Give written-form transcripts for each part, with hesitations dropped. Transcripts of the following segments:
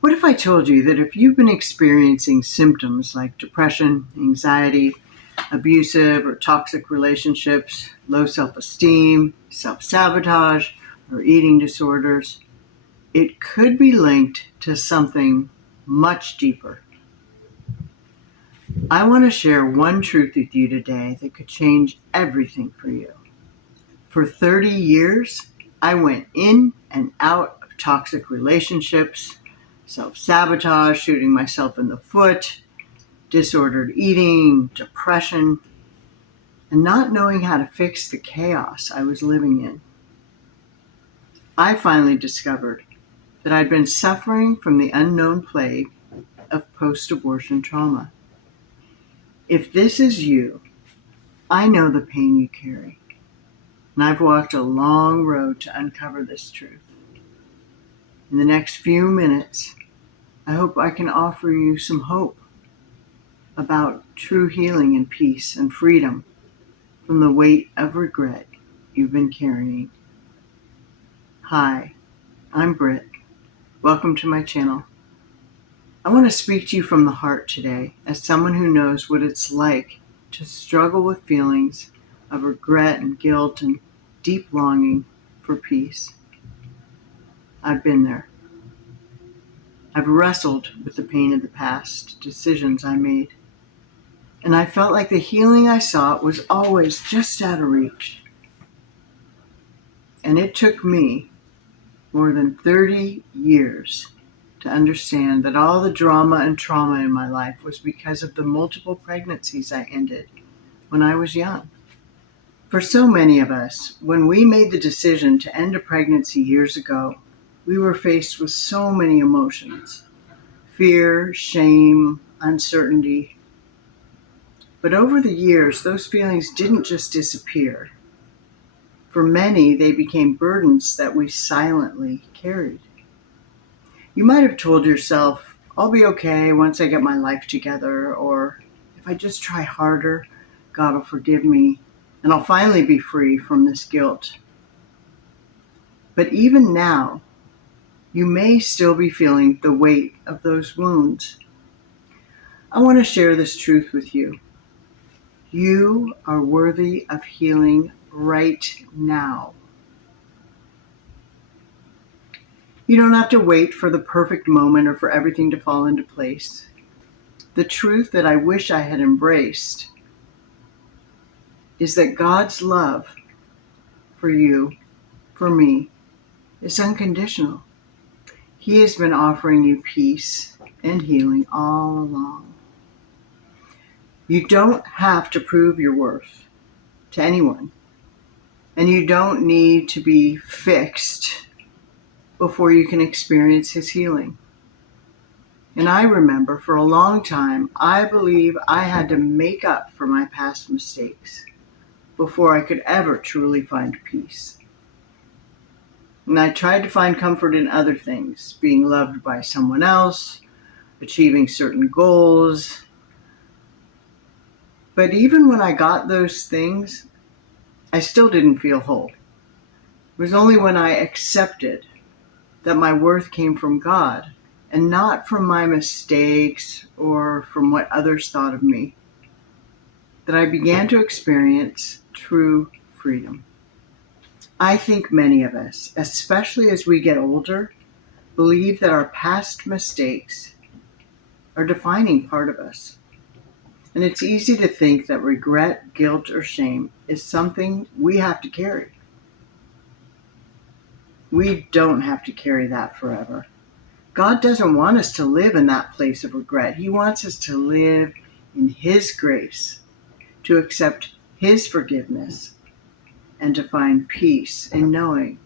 What if I told you that if you've been experiencing symptoms like depression, anxiety, abusive or toxic relationships, low self-esteem, self-sabotage, or eating disorders, it could be linked to something much deeper? I want to share one truth with you today that could change everything for you. For 30 years, I went in and out of toxic relationships, self-sabotage, shooting myself in the foot, disordered eating, depression, and not knowing how to fix the chaos I was living in. I finally discovered that I'd been suffering from the unknown plague of post-abortion trauma. If this is you, I know the pain you carry, and I've walked a long road to uncover this truth. In the next few minutes, I hope I can offer you some hope about true healing and peace and freedom from the weight of regret you've been carrying. Hi, I'm Britt. Welcome to my channel. I want to speak to you from the heart today as someone who knows what it's like to struggle with feelings of regret and guilt and deep longing for peace. I've been there. I've wrestled with the pain of the past decisions I made. And I felt like the healing I sought was always just out of reach. And it took me more than 30 years to understand that all the drama and trauma in my life was because of the multiple pregnancies I ended when I was young. For so many of us, when we made the decision to end a pregnancy years ago, we were faced with so many emotions: fear, shame, uncertainty. But over the years, those feelings didn't just disappear. For many, they became burdens that we silently carried. You might have told yourself, I'll be okay once I get my life together, or if I just try harder, God will forgive me, and I'll finally be free from this guilt. But even now, you may still be feeling the weight of those wounds. I want to share this truth with you. You are worthy of healing right now. You don't have to wait for the perfect moment or for everything to fall into place. The truth that I wish I had embraced is that God's love for you, for me, is unconditional. He has been offering you peace and healing all along. You don't have to prove your worth to anyone, and you don't need to be fixed before you can experience His healing. And I remember for a long time, I believe I had to make up for my past mistakes before I could ever truly find peace. And I tried to find comfort in other things, being loved by someone else, achieving certain goals. But even when I got those things, I still didn't feel whole. It was only when I accepted that my worth came from God and not from my mistakes or from what others thought of me, that I began to experience true freedom. I think many of us, especially as we get older, believe that our past mistakes are a defining part of us. And it's easy to think that regret, guilt, or shame is something we have to carry. We don't have to carry that forever. God doesn't want us to live in that place of regret. He wants us to live in His grace, to accept His forgiveness, and to find peace in knowing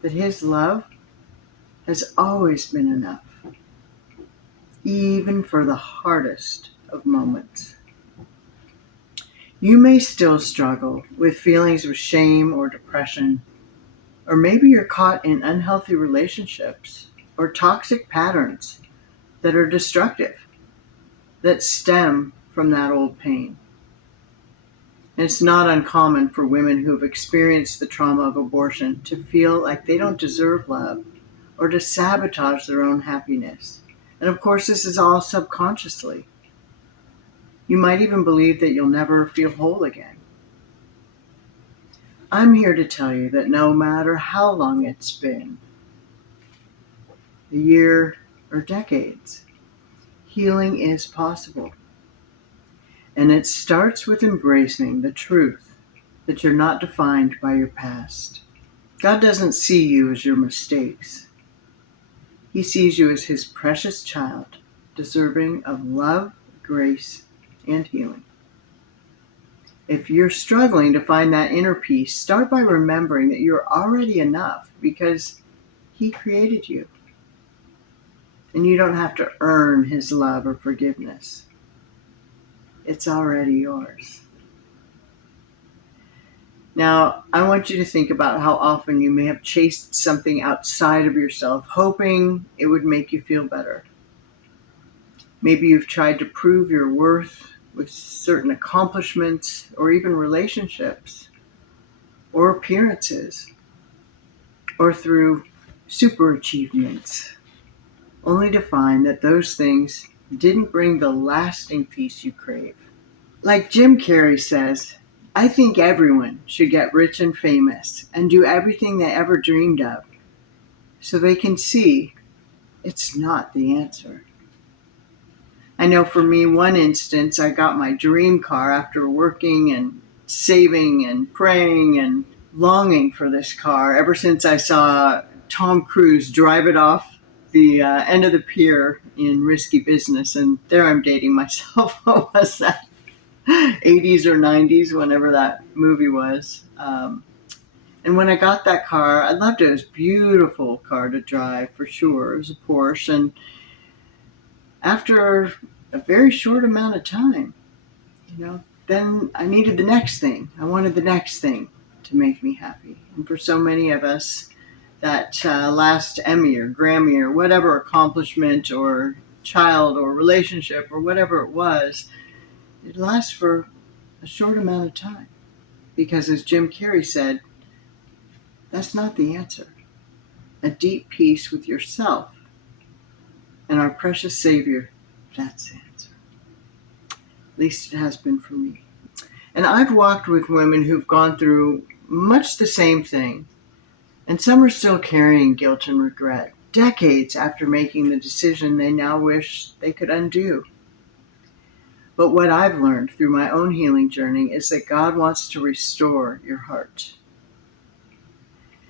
that His love has always been enough, even for the hardest of moments. You may still struggle with feelings of shame or depression, or maybe you're caught in unhealthy relationships or toxic patterns that are destructive, that stem from that old pain. And it's not uncommon for women who have experienced the trauma of abortion to feel like they don't deserve love or to sabotage their own happiness. And of course, this is all subconsciously. You might even believe that you'll never feel whole again. I'm here to tell you that no matter how long it's been, a year or decades, healing is possible. And it starts with embracing the truth that you're not defined by your past. God doesn't see you as your mistakes. He sees you as his precious child, deserving of love, grace, and healing. If you're struggling to find that inner peace, start by remembering that you're already enough because he created you. And you don't have to earn his love or forgiveness. It's already yours. Now, I want you to think about how often you may have chased something outside of yourself, hoping it would make you feel better. Maybe you've tried to prove your worth with certain accomplishments or even relationships or appearances or through super achievements, only to find that those things didn't bring the lasting peace you crave. Like Jim Carrey says, I think everyone should get rich and famous and do everything they ever dreamed of so they can see it's not the answer. I know for me, one instance, I got my dream car after working and saving and praying and longing for this car ever since I saw Tom Cruise drive it off the end of the pier in Risky Business. And there I'm dating myself. What was that? 80s or 90s, whenever that movie was. And when I got that car, I loved it. It was a beautiful car to drive for sure. It was a Porsche. And after a very short amount of time, then I needed the next thing. I wanted the next thing to make me happy. And for so many of us, that last Emmy or Grammy or whatever accomplishment or child or relationship or whatever it was, it lasts for a short amount of time. Because as Jim Carrey said, that's not the answer. A deep peace with yourself and our precious Savior, that's the answer. At least it has been for me. And I've walked with women who've gone through much the same thing. And some are still carrying guilt and regret, decades after making the decision they now wish they could undo. But what I've learned through my own healing journey is that God wants to restore your heart.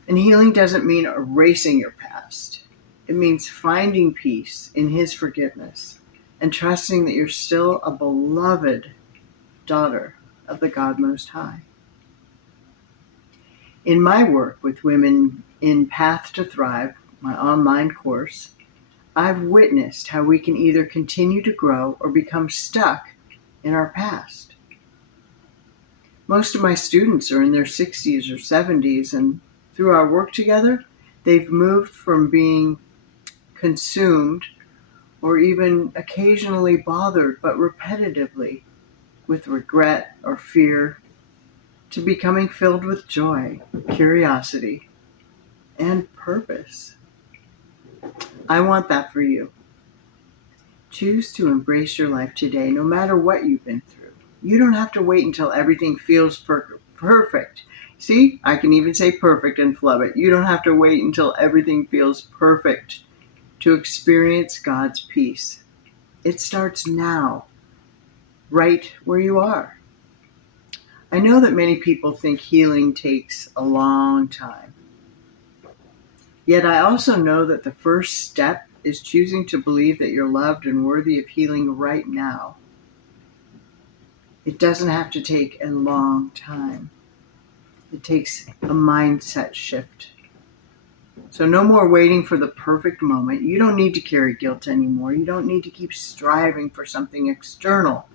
And healing doesn't mean erasing your past. It means finding peace in his forgiveness and trusting that you're still a beloved daughter of the God Most High. In my work with women in Path to Thrive, my online course, I've witnessed how we can either continue to grow or become stuck in our past. Most of my students are in their 60s or 70s, and through our work together, they've moved from being consumed or even occasionally bothered, but repetitively, with regret or fear, to becoming filled with joy, curiosity, and purpose. I want that for you. Choose to embrace your life today, no matter what you've been through. You don't have to wait until everything feels perfect. See, I can even say perfect and flub it. You don't have to wait until everything feels perfect to experience God's peace. It starts now, right where you are. I know that many people think healing takes a long time. Yet I also know that the first step is choosing to believe that you're loved and worthy of healing right now. It doesn't have to take a long time. It takes a mindset shift. So no more waiting for the perfect moment. You don't need to carry guilt anymore. You don't need to keep striving for something external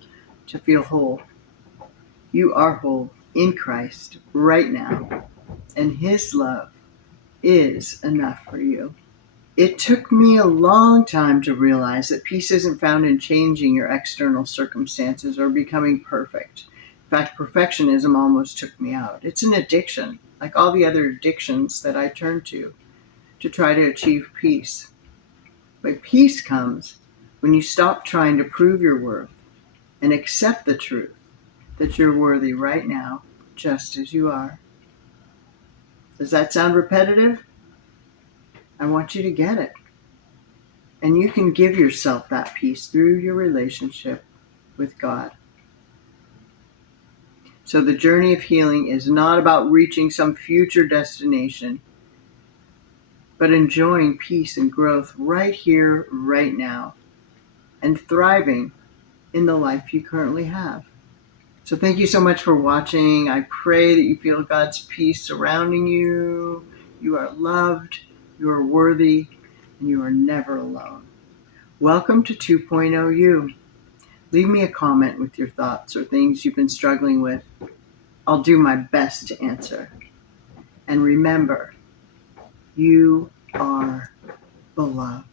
to feel whole. You are whole in Christ right now, and his love is enough for you. It took me a long time to realize that peace isn't found in changing your external circumstances or becoming perfect. In fact, perfectionism almost took me out. It's an addiction, like all the other addictions that I turn to try to achieve peace. But peace comes When you stop trying to prove your worth and accept the truth that you're worthy right now, just as you are. Does that sound repetitive? I want you to get it. And you can give yourself that peace through your relationship with God. So the journey of healing is not about reaching some future destination, but enjoying peace and growth right here, right now, and thriving in the life you currently have. So thank you so much for watching. I pray that you feel God's peace surrounding you. You are loved, you are worthy, and you are never alone. Welcome to 2.0 You. Leave me a comment with your thoughts or things you've been struggling with. I'll do my best to answer. And remember, you are beloved.